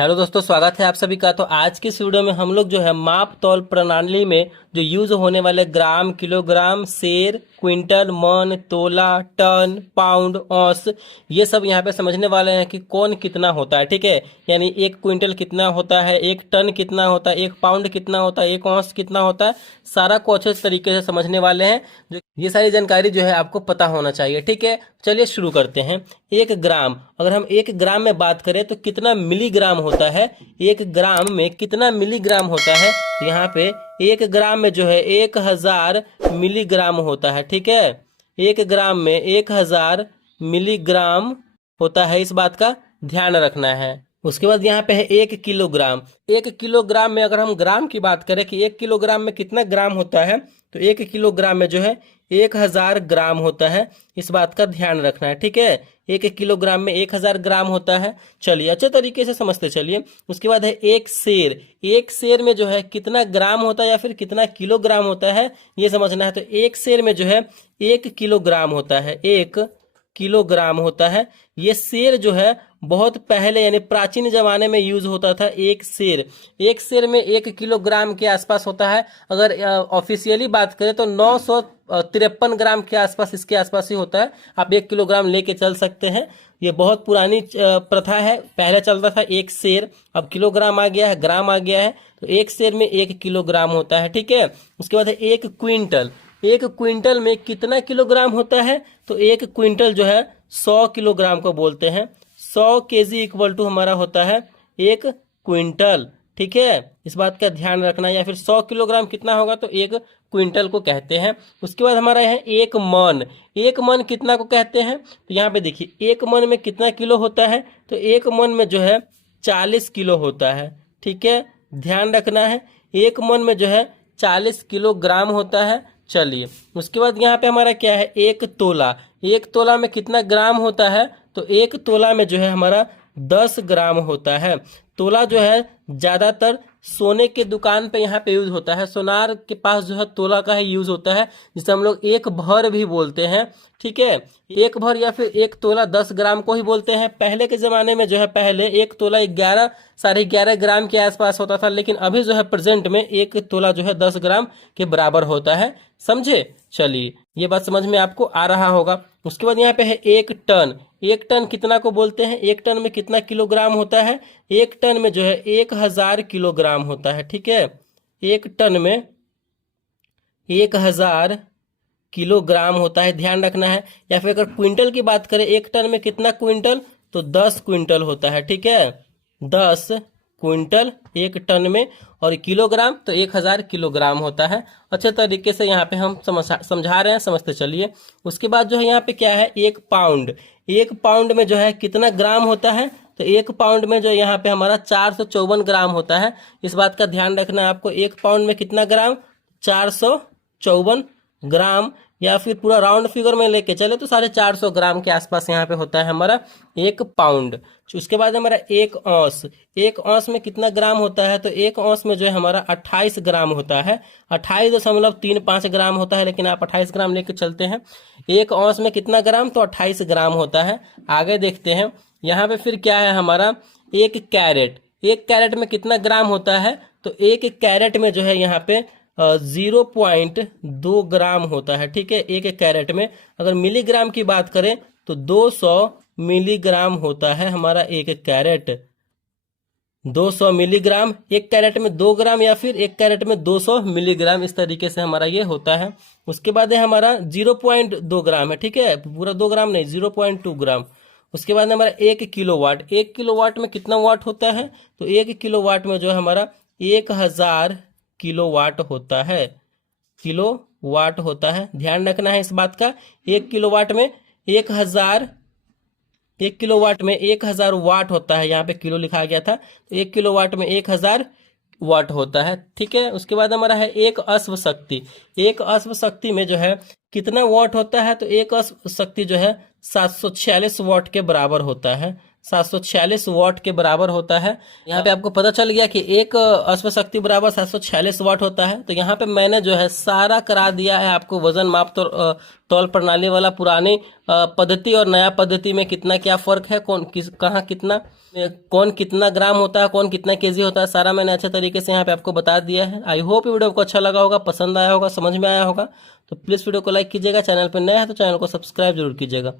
Hello दोस्तों, स्वागत है आप सभी का। तो आज की इस वीडियो में हम लोग जो है माप तौल प्रणाली में जो यूज होने वाले ग्राम, किलोग्राम, सेर, क्विंटल, मन, तोला, टन, पाउंड, औंस, ये सब यहाँ पे समझने वाले हैं कि कौन कितना होता है। ठीक है, यानी एक क्विंटल कितना होता है, एक टन कितना होता है, एक पाउंड कितना होता है, एक औंस कितना होता है, सारा को अच्छे तरीके से समझने वाले हैं। जो ये सारी जानकारी जो है आपको पता होना चाहिए। ठीक है, चलिए शुरू करते हैं। एक ग्राम, अगर हम एक ग्राम में बात करें तो कितना मिलीग्राम होता है, एक ग्राम में कितना मिलीग्राम होता है। तो यहाँ पे एक ग्राम में जो है 1000 मिलीग्राम होता है। ठीक है, एक ग्राम में 1000 मिलीग्राम होता है, इस बात का ध्यान रखना है। उसके बाद यहाँ पे है एक किलोग्राम। एक किलोग्राम में अगर हम ग्राम की बात करें कि एक किलोग्राम में कितना ग्राम होता है, तो एक किलोग्राम में जो है 1000 ग्राम होता है, इस बात का ध्यान रखना है। ठीक है, एक किलोग्राम में 1000 ग्राम होता है। चलिए अच्छे तरीके से समझते चलिए। उसके बाद है एक सेर। एक सेर में जो है कितना ग्राम होता है या फिर कितना किलोग्राम होता है, ये समझना है। तो एक सेर में जो है 1 किलोग्राम होता है, 1 किलोग्राम होता है। ये सेर जो है बहुत पहले यानी प्राचीन जमाने में यूज होता था। एक सेर, एक सेर में 1 किलोग्राम के आसपास होता है। अगर ऑफिशियली बात करें तो 953 ग्राम के आसपास, इसके आसपास ही होता है। आप 1 किलोग्राम लेके चल सकते हैं। ये बहुत पुरानी प्रथा है। पहले चलता था एक सेर, अब किलोग्राम आ गया है, ग्राम आ गया है। तो एक सेर में 1 किलोग्राम होता है। ठीक है, उसके बाद है एक क्विंटल। एक क्विंटल में कितना किलोग्राम होता है, तो एक क्विंटल जो है 100 किलोग्राम को बोलते हैं। 100 केजी इक्वल टू हमारा होता है एक क्विंटल। ठीक है, इस बात का ध्यान रखना। या फिर 100 किलोग्राम कितना होगा, तो एक क्विंटल को कहते हैं। उसके बाद हमारा है एक मन। एक मन कितना को कहते हैं, तो यहाँ पे देखिए एक मन में कितना किलो होता है, तो एक मन में जो है 40 किलो होता है। ठीक है, ध्यान रखना है। एक मन में जो है 40 किलोग्राम होता है। चलिए उसके बाद यहाँ पे हमारा क्या है, एक तोला। एक तोला में कितना ग्राम होता है, तो एक तोला में जो है हमारा 10 ग्राम होता है। तोला जो है ज्यादातर सोने के दुकान पे यहाँ पे यूज होता है। सोनार के पास जो है तोला का ही यूज होता है, जिसे हम लोग एक भर भी बोलते हैं। ठीक है, एक भर या फिर एक तोला 10 ग्राम को ही बोलते हैं। पहले के जमाने में जो है पहले एक तोला 11 साढ़े 11 ग्राम के आसपास होता था, लेकिन अभी जो है प्रेजेंट में एक तोला जो है 10 ग्राम के बराबर होता है। समझे? चलिए ये बात समझ में आपको आ रहा होगा। उसके बाद यहाँ पे है एक टन। एक टन कितना को बोलते हैं, एक टन में कितना किलोग्राम होता है, एक टन में जो है 1000 किलोग्राम होता है। ठीक है, एक टन में 1000 किलोग्राम होता है, ध्यान रखना है। या फिर अगर क्विंटल की बात करें, एक टन में कितना क्विंटल, तो 10 क्विंटल होता है। ठीक है, 10 क्विंटल एक टन में। और किलोग्राम तो 1000 किलोग्राम होता है। अच्छे तरीके से यहाँ पे हम समझा रहे हैं, समझते चलिए। उसके बाद जो है यहाँ पे क्या है, एक पाउंड। एक पाउंड में जो है कितना ग्राम होता है, तो एक पाउंड में जो यहाँ पे हमारा 454 ग्राम होता है। इस बात का ध्यान रखना है आपको। एक पाउंड में कितना ग्राम, 454 ग्राम। या फिर पूरा राउंड फिगर में लेके चले तो 450 ग्राम के आसपास यहाँ पे होता है हमारा एक पाउंड। उसके बाद हमारा एक औंस। एक औंस में कितना ग्राम होता है, तो एक औंस में जो है हमारा 28 ग्राम होता है। 28.35 ग्राम होता है, लेकिन आप 28 ग्राम लेके चलते हैं। एक औंस में कितना ग्राम, तो 28 ग्राम होता है। आगे देखते हैं यहाँ पे फिर क्या है हमारा, एक कैरेट। एक कैरेट में कितना ग्राम होता है, तो एक कैरेट में जो है यहाँ पे 0.2 ग्राम होता है। ठीक है, एक कैरेट में अगर मिलीग्राम की बात करें तो 200 मिलीग्राम होता है हमारा एक कैरेट। 200 मिलीग्राम, एक कैरेट में 2 ग्राम या फिर एक कैरेट में 200 मिलीग्राम, इस तरीके से हमारा ये होता है। उसके बाद है हमारा 0.2 ग्राम है। ठीक है, पूरा 2 ग्राम नहीं, 0.2 ग्राम। उसके बाद हमारा एक किलोवाट। एक किलोवाट में कितना वाट होता है, तो एक किलोवाट में जो है हमारा 1000 किलोवाट होता है। किलोवाट होता है, ध्यान रखना है इस बात का। एक किलोवाट में 1000, एक किलोवाट में 1000 वाट होता है। यहाँ पे किलो लिखा गया था, तो एक किलोवाट में 1000 वाट होता है। ठीक है, उसके बाद हमारा है एक अश्व शक्ति। एक अश्व शक्ति में जो है कितना वाट होता है, तो एक अश्व शक्ति जो है 746 वाट के बराबर होता है। 746 वाट के बराबर होता है। यहाँ पे आपको पता चल गया कि एक अश्वशक्ति बराबर 746 वाट होता है। तो यहाँ पे मैंने जो है सारा करा दिया है आपको वजन माप तौल प्रणाली वाला। पुरानी पद्धति और नया पद्धति में कितना क्या फर्क है, कौन कितना ग्राम होता है, कौन कितना केजी होता है, सारा मैंने अच्छे तरीके से यहाँ पे आपको बता दिया है। आई होप वीडियो को अच्छा लगा होगा, पसंद आया होगा, समझ में आया होगा। तो प्लीज़ वीडियो को लाइक कीजिएगा, चैनल पर नया है तो चैनल को सब्सक्राइब जरूर कीजिएगा।